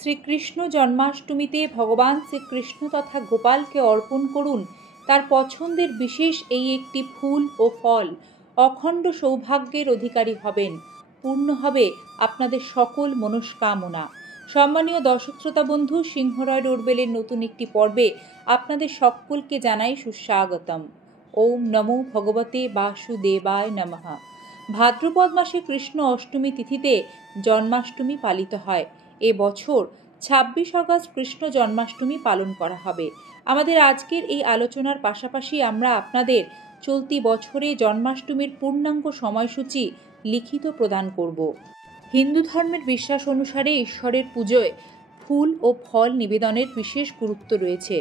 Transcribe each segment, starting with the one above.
শ্রীকৃষ্ণ জন্মাষ্টমীতে ভগবান শ্রীকৃষ্ণ তথা গোপালকে অর্পণ করুন তার পছন্দের বিশেষ এই একটি ফুল ও ফল। অখণ্ড সৌভাগ্যের অধিকারী হবেন, পূর্ণ হবে আপনাদের সকল মনস্কামনা। সম্মানীয় দর্শক শ্রোতা বন্ধু, সিংহরায় ডোরবেলের নতুন একটি পর্বে আপনাদের সকলকে জানাই সুস্বাগতম। ওম নমো ভগবতে বাসুদেবায় নমঃ। ভাদ্রপদ মাসে কৃষ্ণ অষ্টমী তিথিতে জন্মাষ্টমী পালিত হয়। এ বছর ২৬ আগস্ট কৃষ্ণ জন্মাষ্টমী পালন করা হবে। আমাদের আজকের এই আলোচনার পাশাপাশি আমরা আপনাদের চলতি বছরে জন্মাষ্টমীর পূর্ণাঙ্গ সময়সূচি লিখিত প্রদান করব। হিন্দু ধর্মের বিশ্বাস অনুসারে ঈশ্বরের পুজোয় ফুল ও ফল নিবেদনের বিশেষ গুরুত্ব রয়েছে।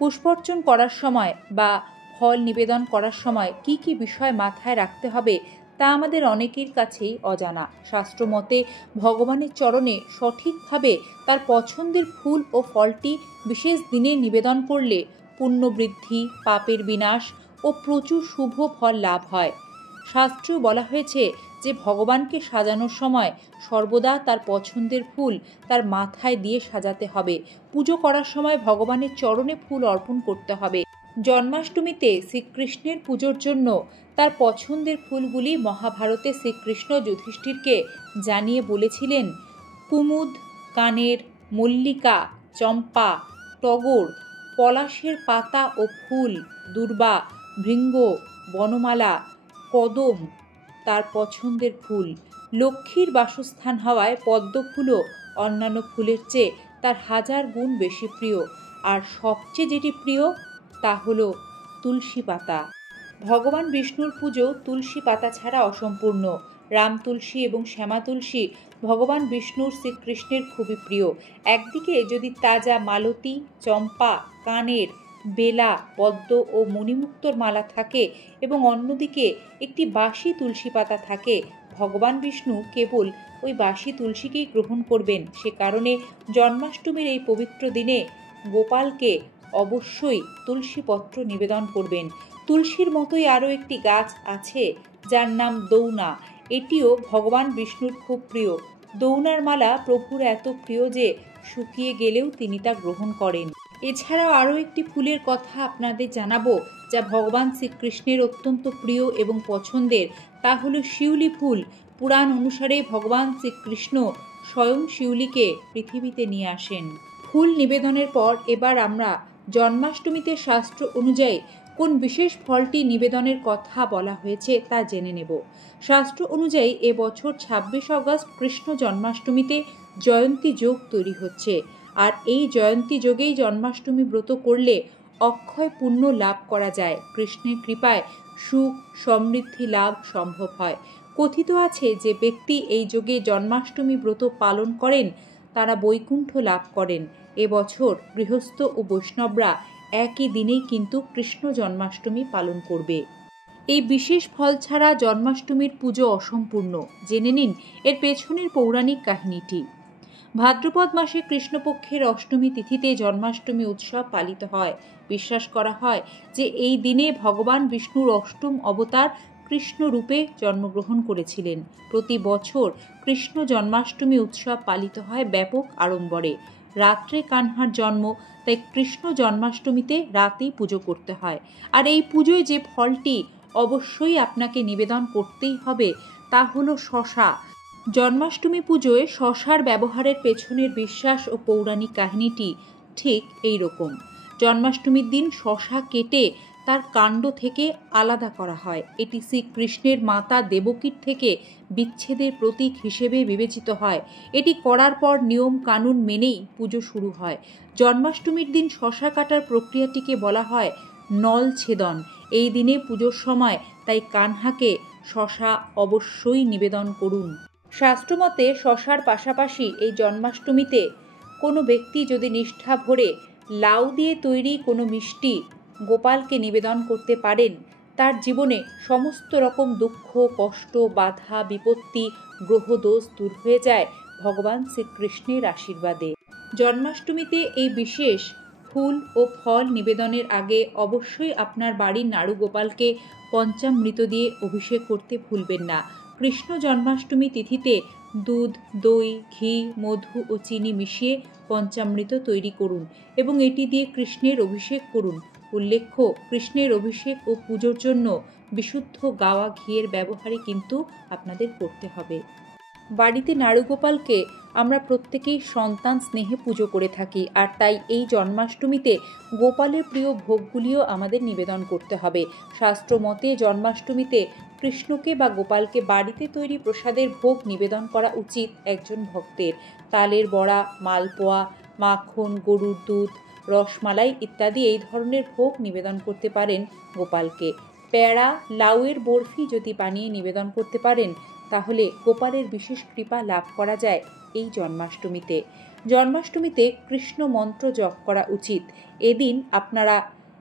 পুষ্পার্চন করার সময় বা ফল নিবেদন করার সময় কি কি বিষয় মাথায় রাখতে হবে তা আমাদের অনেকের কাছেই অজানা। শাস্ত্রমতে ভগবানের চরণে সঠিকভাবে তার পছন্দের ফুল ও ফলটি বিশেষ দিনে নিবেদন করলে পুণ্যবৃদ্ধি, পাপের বিনাশ ও প্রচুর শুভ ফল লাভ হয়। শাস্ত্রেও বলা হয়েছে যে ভগবানকে সাজানোর সময় সর্বদা তার পছন্দের ফুল তার মাথায় দিয়ে সাজাতে হবে। পুজো করার সময় ভগবানের চরণে ফুল অর্পণ করতে হবে। জন্মাষ্টমীতে শ্রীকৃষ্ণের পুজোর জন্য তার পছন্দের ফুলগুলি মহাভারতে শ্রীকৃষ্ণ যুধিষ্ঠিরকে জানিয়ে বলেছিলেন, কুমুদ, কানের, মল্লিকা, চম্পা, টগর, পলাশের পাতা ও ফুল, দুর্বা, ভৃঙ্গ, বনমালা, কদম তার পছন্দের ফুল। লক্ষ্মীর বাসস্থান হওয়ায় পদ্ম ফুলও অন্যান্য ফুলের চেয়ে তার 1000 গুণ বেশি প্রিয়। আর সবচেয়ে যেটি প্রিয় তা হল তুলসী পাতা। ভগবান বিষ্ণুর পুজো তুলসী পাতা ছাড়া অসম্পূর্ণ। রাম তুলসী এবং শ্যামা তুলসী ভগবান বিষ্ণুর শ্রীকৃষ্ণের খুবই প্রিয়। একদিকে যদি তাজা মালতী, চম্পা, কানের, বেলা, পদ্ম ও মণিমুক্তোর মালা থাকে এবং অন্যদিকে একটি বাসি তুলসী পাতা থাকে, ভগবান বিষ্ণু কেবল ওই বাসি তুলসীকেই গ্রহণ করবেন। সে কারণে জন্মাষ্টমীর এই পবিত্র দিনে গোপালকে অবশ্যই তুলসী পত্র নিবেদন করবেন। তুলসীর মতোই আরও একটি গাছ আছে যার নাম দৌনা। এটিও ভগবান বিষ্ণুর খুব প্রিয়। দৌনার মালা প্রভুর এত প্রিয় যে শুকিয়ে গেলেও তিনি তা গ্রহণ করেন। এছাড়াও আরও একটি ফুলের কথা আপনাদের জানাবো যা ভগবান শ্রীকৃষ্ণের অত্যন্ত প্রিয় এবং পছন্দের, তা হলো শিউলি ফুল। পুরাণ অনুসারে ভগবান শ্রীকৃষ্ণ স্বয়ং শিউলিকে পৃথিবীতে নিয়ে আসেন। ফুল নিবেদনের পর এবার আমরা জন্মাষ্টমীতে শাস্ত্র অনুযায়ী কোন বিশেষ ফলটি নিবেদনের কথা বলা হয়েছে তা জেনে নেব। শাস্ত্র অনুযায়ী এবছর ২৬ আগস্ট কৃষ্ণ জন্মাষ্টমীতে জয়ন্তী যোগ তৈরি হচ্ছে। আর এই জয়ন্তী যোগেই জন্মাষ্টমী ব্রত করলে অক্ষয় পুণ্য লাভ করা যায়। কৃষ্ণের কৃপায় সুখ সমৃদ্ধি লাভ সম্ভব হয়। কথিত আছে যে ব্যক্তি এই যোগে জন্মাষ্টমী ব্রত পালন করেন তারা বৈকুণ্ঠ লাভ করেন। এবছর গৃহস্থ ও বৈষ্ণবরা একই দিনেই কিন্তু কৃষ্ণ জন্মাষ্টমী পালন করবে। এই বিশেষ ফল ছাড়া জন্মাষ্টমীর পুজো অসম্পূর্ণ। জেনে নিন এর পেছনের পৌরাণিক কাহিনীটি। ভাদ্রপদ মাসে কৃষ্ণপক্ষের অষ্টমী তিথিতে জন্মাষ্টমী উৎসব পালিত হয়। বিশ্বাস করা হয় যে এই দিনে ভগবান বিষ্ণুর অষ্টম অবতার কৃষ্ণ রূপে জন্মগ্রহণ করেছিলেন। প্রতি বছর কৃষ্ণ জন্মাষ্টমী উৎসব পালিত হয় ব্যাপক আড়ম্বরে। রাত্রে কানহার জন্ম, তাই কৃষ্ণ জন্মাষ্টমীতে রাতেই পুজো করতে হয়। আর এই পুজোয় যে ফলটি অবশ্যই আপনাকে নিবেদন করতেই হবে তা হলো শসা। জন্মাষ্টমী পুজোয় শসার ব্যবহারের পেছনের বিশ্বাস ও পৌরাণিক কাহিনীটি ঠিক এই রকম। জন্মাষ্টমীর দিন শসা কেটে তার কাণ্ড থেকে আলাদা করা হয়। এটি শ্রীকৃষ্ণের মাতা দেবকীর থেকে বিচ্ছেদের প্রতীক হিসেবে বিবেচিত হয়। এটি করার পর নিয়ম কানুন মেনেই পুজো শুরু হয়। জন্মাষ্টমীর দিন শসা কাটার প্রক্রিয়াটিকে বলা হয় নল ছেদন। এই দিনে পুজোর সময় তাই কানহাকে শসা অবশ্যই নিবেদন করুন। শাস্ত্রমতে শসার পাশাপাশি এই জন্মাষ্টমীতে কোনো ব্যক্তি যদি নিষ্ঠা ভরে লাউ দিয়ে তৈরি কোনো মিষ্টি গোপালকে নিবেদন করতে পারেন, তার জীবনে সমস্ত রকম দুঃখ, কষ্ট, বাধা, বিপত্তি, গ্রহদোষ দূর হয়ে যায় ভগবান শ্রীকৃষ্ণের আশীর্বাদে। জন্মাষ্টমীতে এই বিশেষ ফুল ও ফল নিবেদনের আগে অবশ্যই আপনার বাড়ির নাড়ু গোপালকে পঞ্চামৃত দিয়ে অভিষেক করতে ভুলবেন না। কৃষ্ণ জন্মাষ্টমী তিথিতে দুধ, দই, ঘি, মধু ও চিনি মিশিয়ে পঞ্চামৃত তৈরি করুন এবং এটি দিয়ে কৃষ্ণের অভিষেক করুন। উল্লেখ্য, কৃষ্ণের অভিষেক ও পুজোর জন্য বিশুদ্ধ গাওয়া ঘিয়ের ব্যবহারই কিন্তু আপনাদের করতে হবে। বাড়িতে নাড়ুগোপালকে আমরা প্রত্যেকেই সন্তান স্নেহে পুজো করে থাকি, আর তাই এই জন্মাষ্টমীতে গোপালের প্রিয় ভোগগুলিও আমাদের নিবেদন করতে হবে। শাস্ত্র মতে জন্মাষ্টমীতে কৃষ্ণকে বা গোপালকে বাড়িতে তৈরি প্রসাদের ভোগ নিবেদন করা উচিত একজন ভক্তের। তালের বড়া, মালপোয়া, মাখন, গরুর দুধ, রসমালাই ইত্যাদি এই ধরনের ভোগ নিবেদন করতে পারেন গোপালকে। প্যাড়া, লাউয়ের বরফি যদি বানিয়ে নিবেদন করতে পারেন তাহলে গোপালের বিশেষ কৃপা লাভ করা যায় এই জন্মাষ্টমীতে। জন্মাষ্টমীতে কৃষ্ণ মন্ত্র জপ করা উচিত। এদিন আপনারা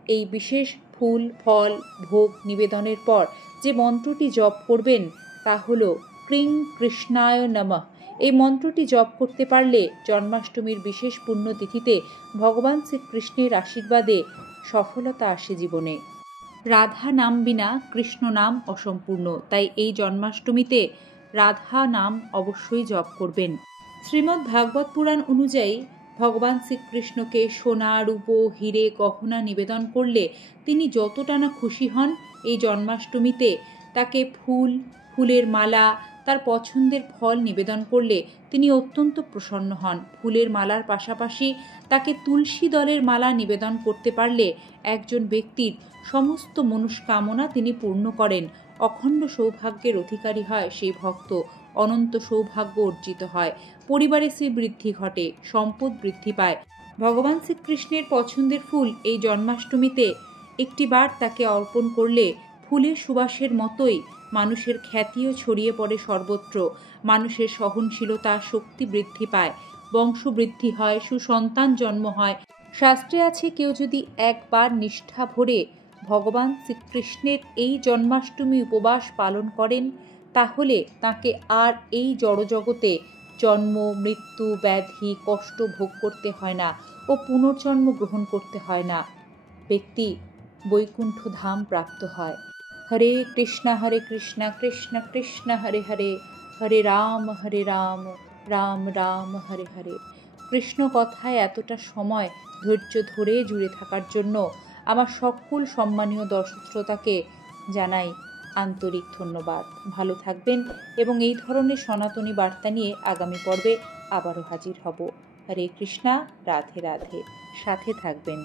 এই বিশেষ ফুল, ফল, ভোগ নিবেদনের পর যে মন্ত্রটি জপ করবেন তা হল ক্রিং কৃষ্ণায় নমঃ। এই মন্ত্রটি জপ করতে পারলে জন্মাষ্টমীর বিশেষ পুণ্যতিথিতে ভগবান শ্রীকৃষ্ণের আশীর্বাদে সফলতা আসে জীবনে। রাধা নাম বিনা কৃষ্ণ নাম অসম্পূর্ণ, তাই এই জন্মাষ্টমীতে রাধা নাম অবশ্যই জপ করবেন। শ্রীমদ্ ভাগবত পুরাণ অনুযায়ী ভগবান শ্রীকৃষ্ণকে সোনা, রূপো, হিরে, গহনা নিবেদন করলে তিনি যতটা না খুশি হন, এই জন্মাষ্টমীতে তাকে ফুল, ফুলের মালা, তার পছন্দের ফল নিবেদন করলে তিনি অত্যন্ত প্রসন্ন হন। ফুলের মালার পাশাপাশি তাকে তুলসী দলের মালা নিবেদন করতে পারলে একজন ব্যক্তির সমস্ত মনস্কামনা তিনি পূর্ণ করেন। অখণ্ড সৌভাগ্যের অধিকারী হয় সেই ভক্ত, অনন্ত সৌভাগ্য অর্জিত হয়, পরিবারে শ্রীবৃদ্ধি ঘটে, সম্পদ বৃদ্ধি পায়। ভগবান শ্রীকৃষ্ণের পছন্দের ফুল এই জন্মাষ্টমীতে একটিবার তাকে অর্পণ করলে ফুলের সুবাসের মতোই মানুষের খ্যাতিও ছড়িয়ে পড়ে সর্বত্র। মানুষের সহনশীলতা, শক্তি বৃদ্ধি পায়, বংশবৃদ্ধি হয়, সুসন্তান জন্ম হয়। শাস্ত্রে আছে, কেউ যদি একবার নিষ্ঠা ভরে ভগবান শ্রীকৃষ্ণের এই জন্মাষ্টমী উপবাস পালন করেন তাহলে তাকে আর এই জড়জগতে জন্ম, মৃত্যু, ব্যাধি, কষ্ট ভোগ করতে হয় না ও পুনর্জন্ম গ্রহণ করতে হয় না। ব্যক্তি বৈকুণ্ঠ ধাম প্রাপ্ত হয়। হরে কৃষ্ণ কৃষ্ণ কৃষ্ণ হরে হরে, হরে রাম রাম রাম হরে হরে। কৃষ্ণ কথায় এতটা সময় ধৈর্য ধরে জুড়ে থাকার জন্য আমার সকল সম্মানীয় দর্শক শ্রোতাকে জানাই আন্তরিক ধন্যবাদ। ভালো থাকবেন এবং এই ধরনের সনাতনী বার্তা নিয়ে আগামী পর্বে আবারও হাজির হব। হরে কৃষ্ণা, রাধে রাধে। সাথে থাকবেন।